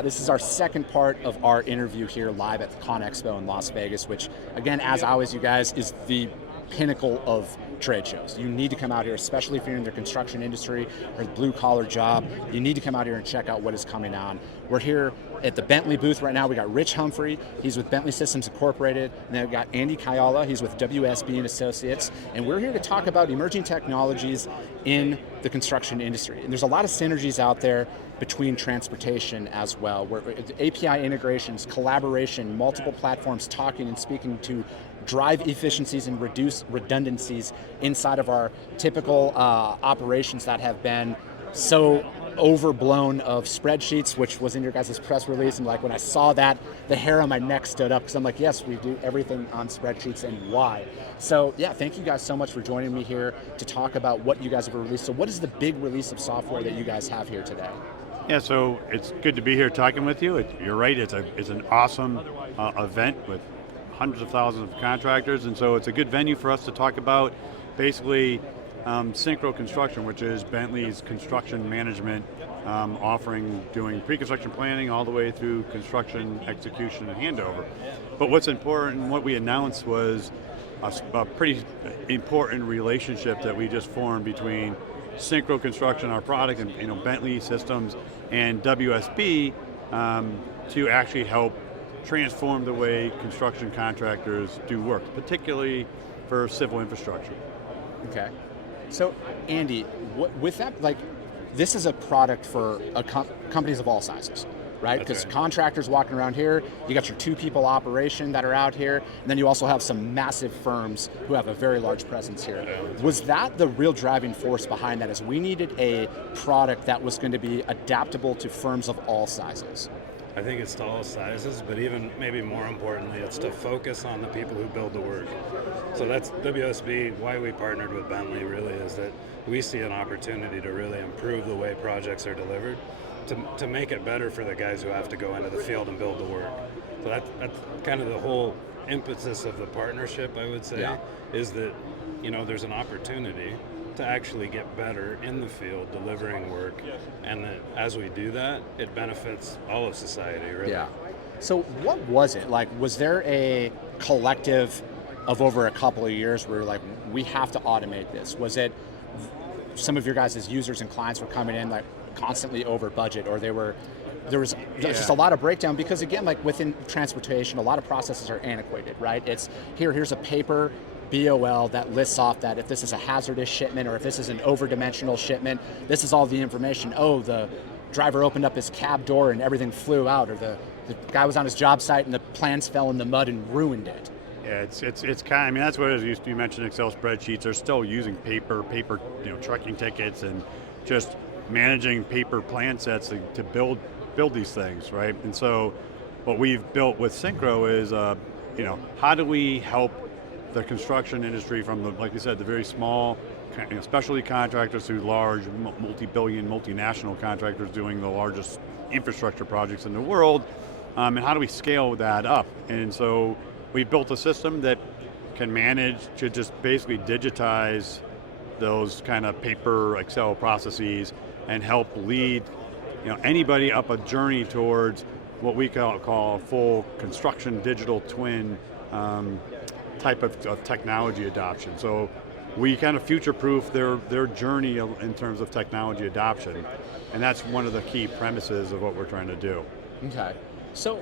This is our second part of our interview here live at the CONEXPO in Las Vegas, which, again, as always, you guys, is the pinnacle of trade shows. You need to come out here, especially if you're in the construction industry or the blue-collar job. You need to come out here and check out what is coming on. We're here at the Bentley booth right now. We got Rich Humphrey, he's with Bentley Systems Incorporated, and then we got Andy Kayala, he's with WSB and Associates, and we're here to talk about emerging technologies in the construction industry. And there's a lot of synergies out there between transportation as well, where API integrations, collaboration, multiple platforms talking and speaking to drive efficiencies and reduce redundancies inside of our typical operations that have been so overblown of spreadsheets, which was in your guys' press release. And like when I saw that, the hair on my neck stood up because I'm like, yes, we do everything on spreadsheets, and why? So yeah, thank you guys so much for joining me here to talk about what you guys have released. So what is the big release of software that you guys have here today? Yeah, so it's good to be here talking with you. You're right, it's an awesome event with hundreds of thousands of contractors, and so it's a good venue for us to talk about basically Synchro Construction, which is Bentley's construction management offering, doing pre-construction planning all the way through construction, execution, and handover. But what's important, what we announced was a pretty important relationship that we just formed between Synchro Construction, our product, and Bentley Systems, and WSB to actually help transform the way construction contractors do work, particularly for civil infrastructure. Okay. So, Andy, with that, like, this is a product for companies of all sizes, right? Because contractors walking around here, you got your 2-people operation that are out here, and then you also have some massive firms who have a very large presence here. Was that the real driving force behind that, is we needed a product that was going to be adaptable to firms of all sizes? I think it's to all sizes, but even maybe more importantly, it's to focus on the people who build the work. So that's WSB, why we partnered with Bentley really is that we see an opportunity to really improve the way projects are delivered, to make it better for the guys who have to go into the field and build the work. So that's kind of the whole emphasis of the partnership, I would say, is that there's an opportunity to actually get better in the field delivering work, and that as we do that, it benefits all of society, really. Yeah. So what was it? Like, was there a collective of over a couple of years where like, we have to automate this? Was it some of your guys' users and clients were coming in like constantly over budget, or there was just a lot of breakdown? Because again, like within transportation, a lot of processes are antiquated, right? It's here's a paper BOL that lists off that if this is a hazardous shipment or if this is an over-dimensional shipment, this is all the information. Oh, the driver opened up his cab door and everything flew out, or the guy was on his job site and the plans fell in the mud and ruined it. Yeah, it's kind of, I mean, that's what it is. You mentioned Excel spreadsheets. They're still using paper, trucking tickets, and just managing paper plan sets to build these things, right? And so what we've built with Synchro is, how do we help the construction industry from like you said, the very small specialty contractors to large multi-billion multinational contractors doing the largest infrastructure projects in the world, and how do we scale that up? And so we built a system that can manage to just basically digitize those kind of paper Excel processes and help lead anybody up a journey towards what we call full construction digital twin type of technology adoption. So we kind of future-proof their journey in terms of technology adoption, and that's one of the key premises of what we're trying to do. Okay, so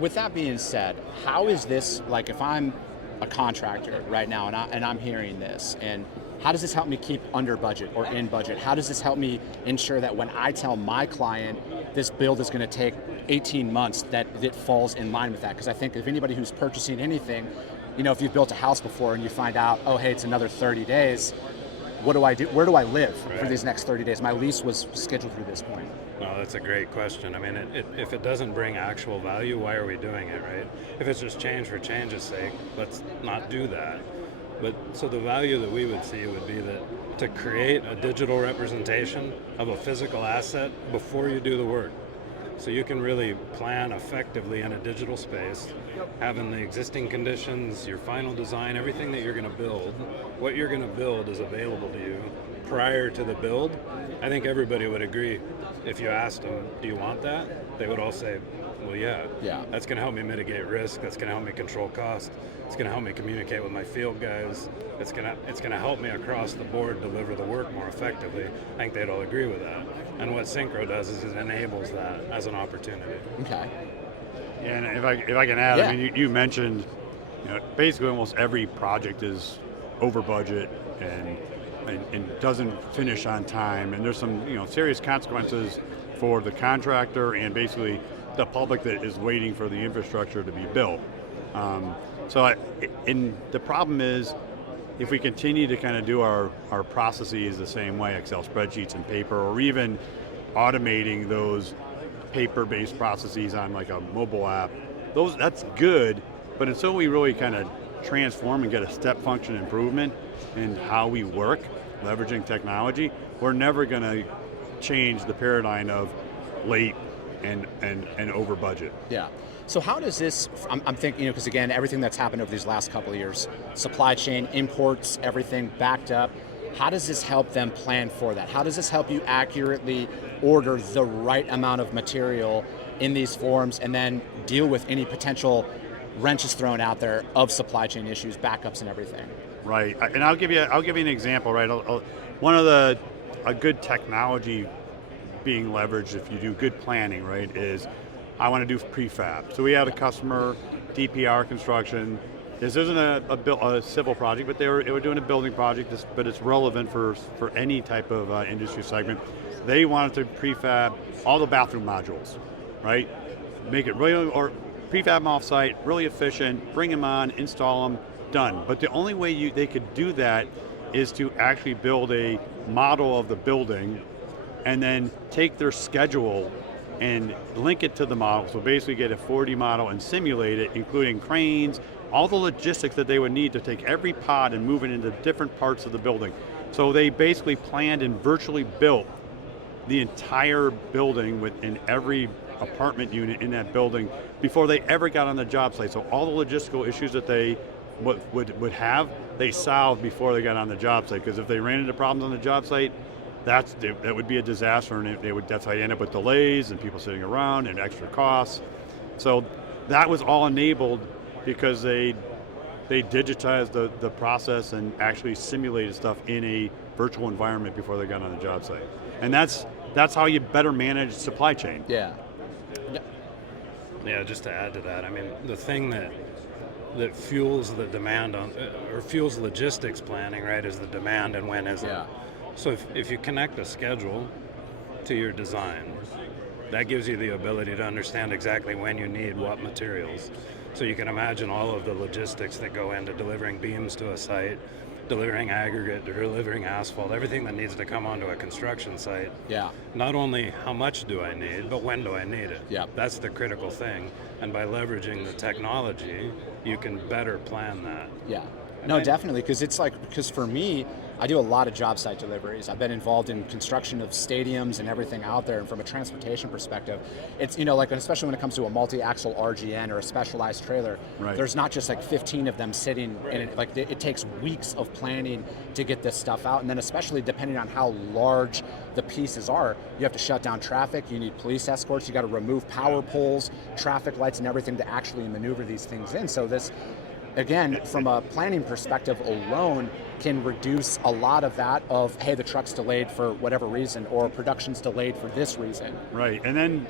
with that being said, how is this, like if I'm a contractor right now and I'm hearing this, and how does this help me keep under budget or in budget? How does this help me ensure that when I tell my client this build is going to take 18 months, that it falls in line with that? Because I think if anybody who's purchasing anything, if you've built a house before and you find out, oh, hey, it's another 30 days, what do I do? Where do I live for these next 30 days? My lease was scheduled through this point. No, that's a great question. I mean, if it doesn't bring actual value, why are we doing it, right? If it's just change for change's sake, let's not do that. But so the value that we would see would be that to create a digital representation of a physical asset before you do the work. So you can really plan effectively in a digital space, having the existing conditions, your final design, everything that you're going to build, what you're going to build is available to you prior to the build. I think everybody would agree if you asked them, do you want that? they would all say, well, yeah, Yeah. that's going to help me mitigate risk. That's going to help me control cost. It's going to help me communicate with my field guys. It's going to help me across the board deliver the work more effectively. I think they'd all agree with that. And what Synchro does is it enables that as an opportunity. Okay. And if I can add, Yeah. I mean, you mentioned, basically almost every project is over budget and doesn't finish on time, and there's some serious consequences for the contractor and basically the public that is waiting for the infrastructure to be built. And the problem is, if we continue to kind of do our processes the same way, Excel spreadsheets and paper, or even automating those paper-based processes on like a mobile app, that's good, but until we really kind of transform and get a step function improvement in how we work, leveraging technology, we're never going to change the paradigm of late and over budget. Yeah. So how does this, I'm thinking, because again, everything that's happened over these last couple of years, supply chain, imports, everything backed up, how does this help them plan for that? How does this help you accurately order the right amount of material in these forms and then deal with any potential wrenches thrown out there of supply chain issues, backups and everything? Right, and I'll give you an example, right? A good technology being leveraged if you do good planning, right, is I want to do prefab. So we had a customer, DPR Construction. This isn't a civil project, but they were doing a building project, but it's relevant for any type of industry segment. They wanted to prefab all the bathroom modules, right? Make it really, or prefab them offsite, really efficient, bring them on, install them, done. But the only way they could do that is to actually build a model of the building and then take their schedule and link it to the model. So basically get a 4D model and simulate it, including cranes, all the logistics that they would need to take every pod and move it into different parts of the building. So they basically planned and virtually built the entire building within every apartment unit in that building before they ever got on the job site. So all the logistical issues that they would have, they solved before they got on the job site, because if they ran into problems on the job site, that would be a disaster, and that's how you end up with delays and people sitting around and extra costs. So that was all enabled because they digitized the process and actually simulated stuff in a virtual environment before they got on the job site. And that's how you better manage supply chain. Yeah. Yeah, just to add to that, I mean, the thing that fuels the demand on, or fuels logistics planning, right, is the demand and when is it. Yeah. So if you connect a schedule to your design, that gives you the ability to understand exactly when you need what materials. So you can imagine all of the logistics that go into delivering beams to a site, delivering aggregate, delivering asphalt, everything that needs to come onto a construction site. Yeah. Not only how much do I need, but when do I need it? Yeah. That's the critical thing. And by leveraging the technology, you can better plan that. Yeah. No, definitely, because for me, I do a lot of job site deliveries. I've been involved in construction of stadiums and everything out there, and from a transportation perspective, it's, especially when it comes to a multi-axle RGN or a specialized trailer, right. There's not just like 15 of them sitting in it. It takes weeks of planning to get this stuff out, and then especially depending on how large the pieces are, you have to shut down traffic, you need police escorts, you got to remove power poles, traffic lights and everything to actually maneuver these things in. So this, again, from a planning perspective alone, can reduce a lot of that of, hey, the truck's delayed for whatever reason, or production's delayed for this reason. Right, and then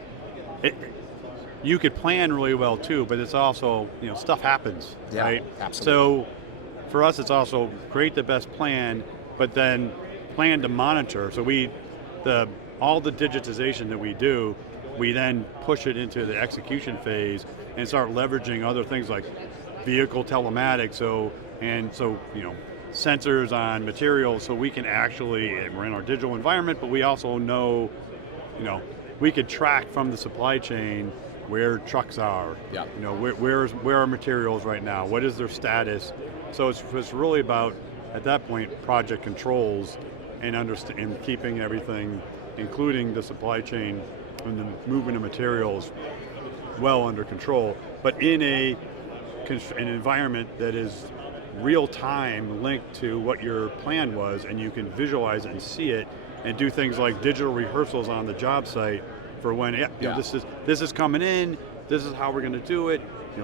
you could plan really well too, but it's also, stuff happens, Yeah, right? absolutely. So for us, it's also create the best plan, but then plan to monitor. So all the digitization that we do, we then push it into the execution phase and start leveraging other things like vehicle telematics, sensors on materials, so we can actually, we're in our digital environment, but we also know, we could track from the supply chain where trucks are, Yeah. where are materials right now, what is their status. So it's really about, at that point, project controls and keeping everything, including the supply chain and the movement of materials, well under control, but in an environment that is real time linked to what your plan was, and you can visualize it and see it and do things like digital rehearsals on the job site for when this is coming in. This is how we're going to do it.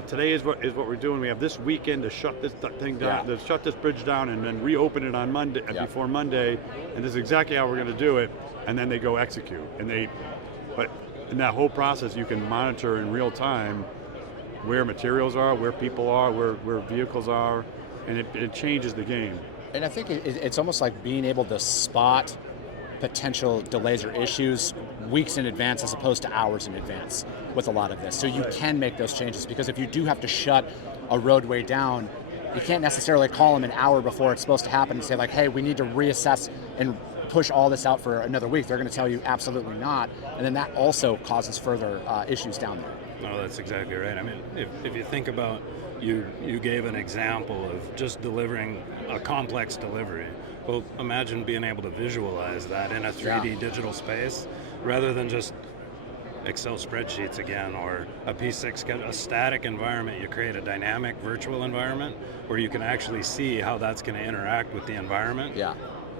Today is what we're doing. We have this weekend to shut this thing down, to shut this bridge down, and then reopen it on Monday before Monday. And this is exactly how we're going to do it. And then they go execute. But in that whole process, you can monitor in real time where materials are, where people are, where vehicles are, and it changes the game. And I think it's almost like being able to spot potential delays or issues weeks in advance as opposed to hours in advance with a lot of this. So you can make those changes, because if you do have to shut a roadway down, you can't necessarily call them an hour before it's supposed to happen and say like, hey, we need to reassess and push all this out for another week. They're going to tell you absolutely not. And then that also causes further issues down there. No, that's exactly right. I mean, if you think about, you gave an example of just delivering a complex delivery. Well, imagine being able to visualize that in a 3D digital space rather than just Excel spreadsheets again, or a P6 schedule, a static environment. You create a dynamic virtual environment where you can actually see how that's going to interact with the environment. Yeah.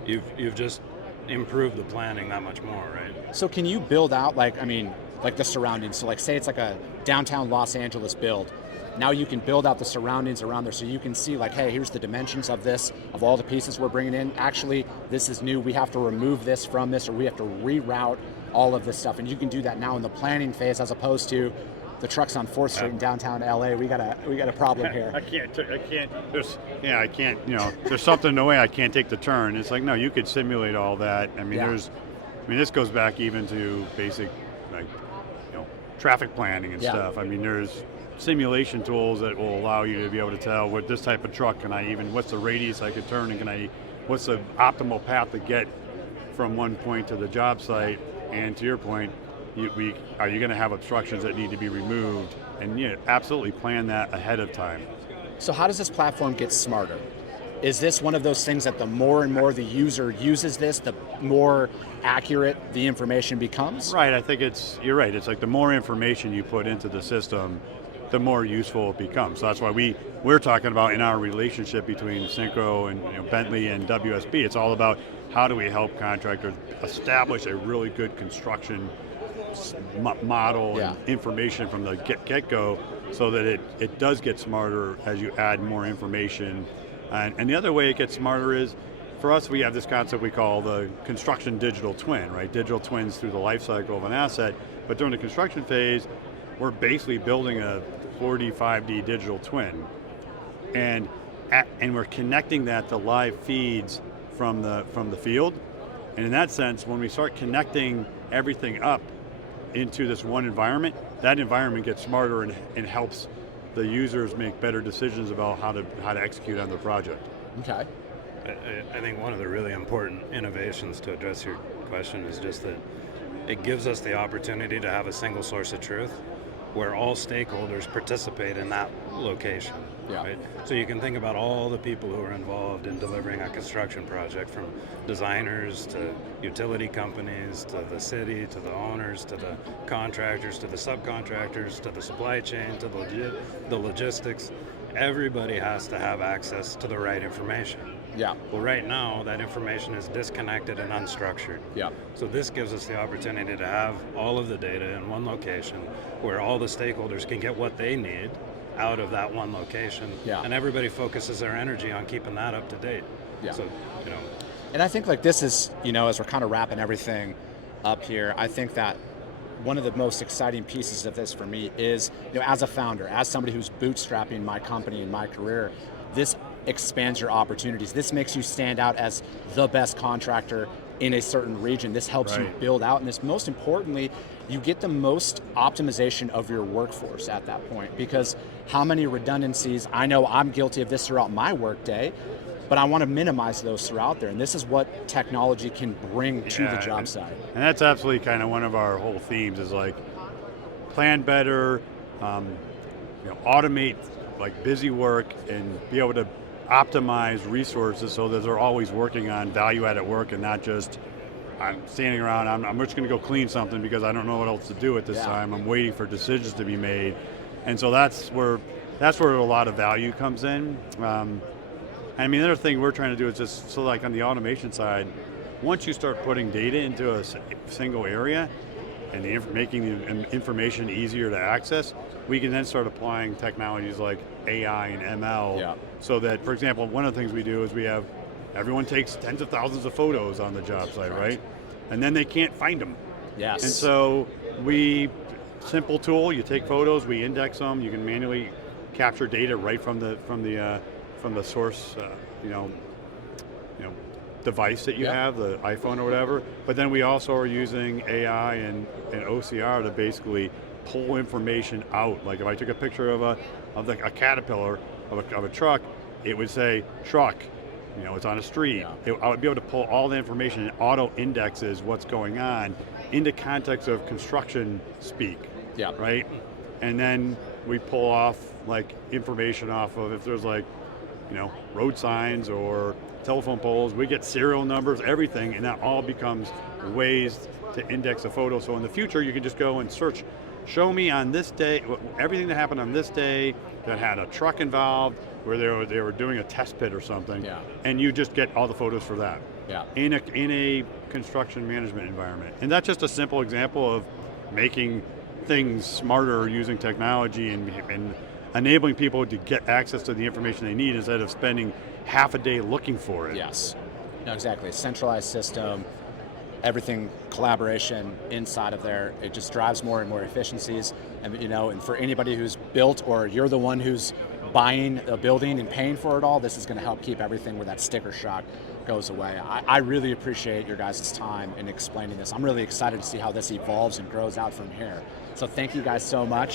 You've just improved the planning that much more, right? So can you build out like the surroundings? So like say it's like a downtown Los Angeles build. Now you can build out the surroundings around there so you can see like, hey, here's the dimensions of this, of all the pieces we're bringing in. Actually, this is new. We have to remove this from this, or we have to reroute all of this stuff. And you can do that now in the planning phase, as opposed to the trucks on 4th Street in downtown LA. We got a problem here. I can't. There's something in the way I can't take the turn. It's like, no, you could simulate all that. I mean, this goes back even to basic, traffic planning and stuff. I mean, there's simulation tools that will allow you to be able to tell with this type of truck, what's the radius I could turn, and what's the optimal path to get from one point to the job site. And to your point, are you going to have obstructions that need to be removed? And absolutely plan that ahead of time. So how does this platform get smarter? Is this one of those things that the more and more the user uses this, the more accurate the information becomes? Right, I think you're right. It's like the more information you put into the system, the more useful it becomes. So that's why we're talking about in our relationship between Synchro and Bentley and WSB, it's all about how do we help contractors establish a really good construction model and information from the get-go, so that it does get smarter as you add more information. And the other way it gets smarter is, for us, we have this concept we call the construction digital twin, right? Digital twins through the life cycle of an asset, but during the construction phase, we're basically building a 4D, 5D digital twin, and we're connecting that to live feeds from the field. And in that sense, when we start connecting everything up into this one environment, that environment gets smarter and helps the users make better decisions about how to execute on the project. Okay. I think one of the really important innovations to address your question is just that it gives us the opportunity to have a single source of truth where all stakeholders participate in that location. Yeah. Right? So you can think about all the people who are involved in delivering a construction project, from designers to utility companies to the city to the owners to the contractors to the subcontractors to the supply chain to the logistics. Everybody has to have access to the right information. Yeah. Well, right now, that information is disconnected and unstructured. Yeah. So this gives us the opportunity to have all of the data in one location where all the stakeholders can get what they need out of that one location. Yeah. And everybody focuses their energy on keeping that up to date. Yeah. So, And I think like this is, as we're kind of wrapping everything up here, I think that one of the most exciting pieces of this for me is, as a founder, as somebody who's bootstrapping my company and my career, this expands your opportunities. This makes you stand out as the best contractor in a certain region. This helps you build out, and this, most importantly, you get the most optimization of your workforce at that point, because how many redundancies, I know I'm guilty of this throughout my workday, but I want to minimize those throughout there, and this is what technology can bring to the job site. And that's absolutely kind of one of our whole themes, is like plan better, automate like busy work, and be able to optimize resources so that they're always working on value-added work and not just, I'm standing around, I'm just going to go clean something because I don't know what else to do at this time. I'm waiting for decisions to be made. And so that's where a lot of value comes in. I mean, the other thing we're trying to do is just, so like on the automation side, once you start putting data into a single area, and making the information easier to access, we can then start applying technologies like AI and ML, so that, for example, one of the things we do is everyone takes tens of thousands of photos on the job site, right? And then they can't find them. Yes. And so simple tool, you take photos, we index them, you can manually capture data right from the source, device that you have, the iPhone or whatever. But then we also are using AI and OCR to basically pull information out. Like if I took a picture of a Caterpillar of a truck, it would say truck. It's on a street. I would be able to pull all the information and auto indexes what's going on into context of construction speak. Right? And then we pull off like information off of if there's like, road signs or telephone poles, we get serial numbers, everything, and that all becomes ways to index a photo. So in the future, you can just go and search, show me on this day, everything that happened on this day that had a truck involved, where they were doing a test pit or something, and you just get all the photos for that in a construction management environment. And that's just a simple example of making things smarter using technology and enabling people to get access to the information they need instead of spending half a day looking for it. Yes, no, exactly. A centralized system, everything, collaboration inside of there, it just drives more and more efficiencies. And and for anybody who's built, or you're the one who's buying a building and paying for it all, this is going to help keep everything where that sticker shock goes away. I really appreciate your guys' time in explaining this. I'm really excited to see how this evolves and grows out from here. So thank you guys so much.